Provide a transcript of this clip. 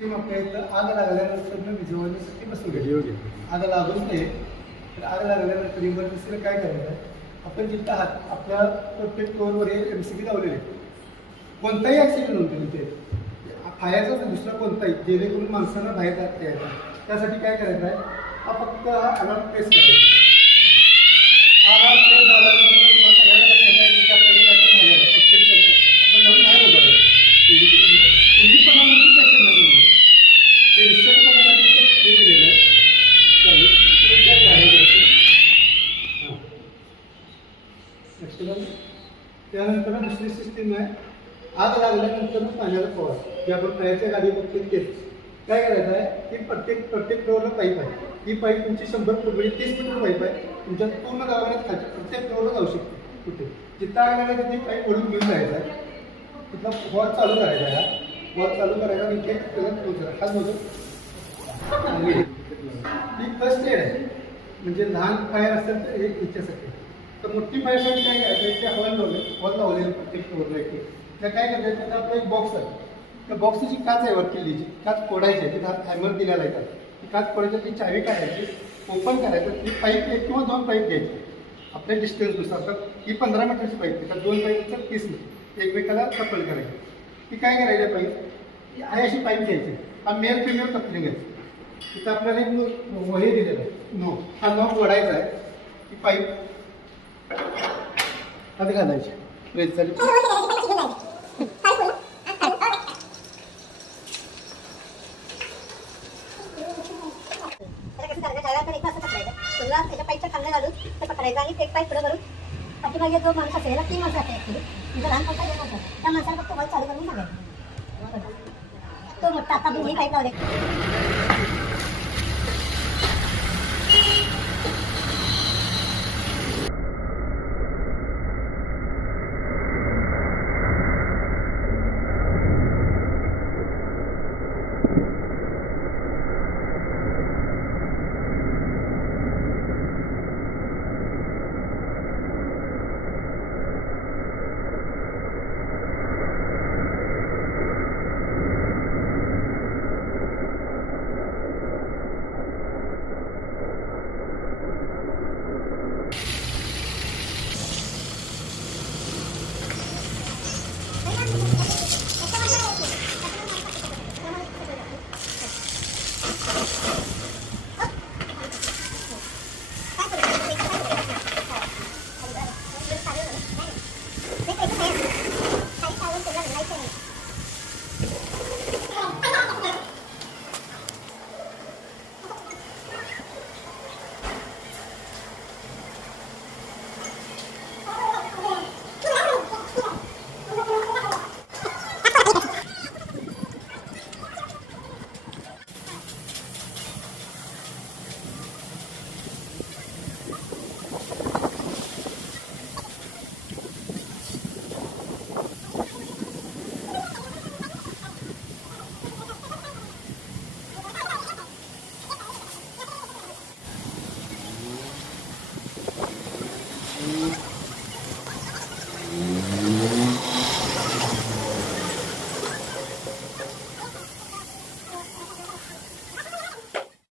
आपल्या इथं आग लागल्यानंतर विझवण्यासाठी बसवली आग लागूच नये तर आग लागल्यानंतर इमर्जन्सीला काय करायचं आहे, आपण जिथं आहात आपल्या प्रत्येक फ्लोअरवर हे MCB लावलेले आहे. कोणताही ॲक्सिडेंट होतो तिथे फायरचा दुसरा कोणताही जेणेकरून माणसांना बाहेर जाता यायचं. त्यासाठी काय करायचं आहे, हा फक्त हा अलार्म प्रेस करायचा. हा अलार्म प्रेस झाल्यानंतर तुम्हाला सगळ्यांना लक्षात आहे की आपल्याला काय झालेलं आहे, ॲक्सिडेंट आपण जाऊन बाहेर उभं राहायचं. तुम्ही पण पेशंट नका ते रिसेट करण्यासाठी ते दिलेलं आहे. त्यानंतर दुसरी सिस्टीम आहे, आग लागल्यानंतर पाण्याला फवार की आपण फायरच्या गाडी बघतो तेच काय करायचं आहे की प्रत्येक फ्लोअरला पाईप आहे. ही पाईप तुमची 100 फूट म्हणजे 30 मीटर पाईप आहे. तुमच्या पूर्ण गावात खाली प्रत्येक फ्लोअरला जाऊ शकते. कुठे जिथं आग लागली तिथे पाईप ओढून घेऊन जायचं आहे. तिथला वॉल चालू करायचा आहे. हा वॉल चालू करायचा आणि इथे हात मोजून ही फर्स्ट एड आहे. म्हणजे लहान फायर असेल तर एक इच्छासाठी, तर मोठी फायरसाठी काय करायचं, इथे हॉल लावलेली प्रत्येक फ्लोअरला इथे त्या काय करायचं, त्याचा आपला एक बॉक्स आहे. त्या बॉक्सची काच आहे वर केलीची, काच फोडायची आहे. तिथं हॅमर दिलेला आहे. ती काच फोडायची, ती चावी काढायची, ओपन करायचं. ती पाईप 1 किंवा 2 पाईप घ्यायची आपल्या डिस्टन्सनुसार. तर ही 15 मीटरची पाईप, त्यात 2 पाईपचं 30 मीटर एकमेकाला कपल करायची. ती काय करायची पाईप, ती आहे अशी पाईप घ्यायची. हा मेल फिमेल कपलिंग आहे. तिथं आपल्याला एक वही दिलेलं आहे, नो. हा नॉब वडायचा आहे. ती पाईप हात घालायची प्रेससाठी. त्याच्या पाईपच्या खांद्या घालून ते पकडायचं आणि एक पाईप पुढे करून पाठीमागे जो माणूस असेल 3 माणसं असते. तिथं लहान मोठा जे माणसं त्या माणसाला फक्त बॉल चालू करून सांगायचं. तो मोठा आता मी पाईप लावले.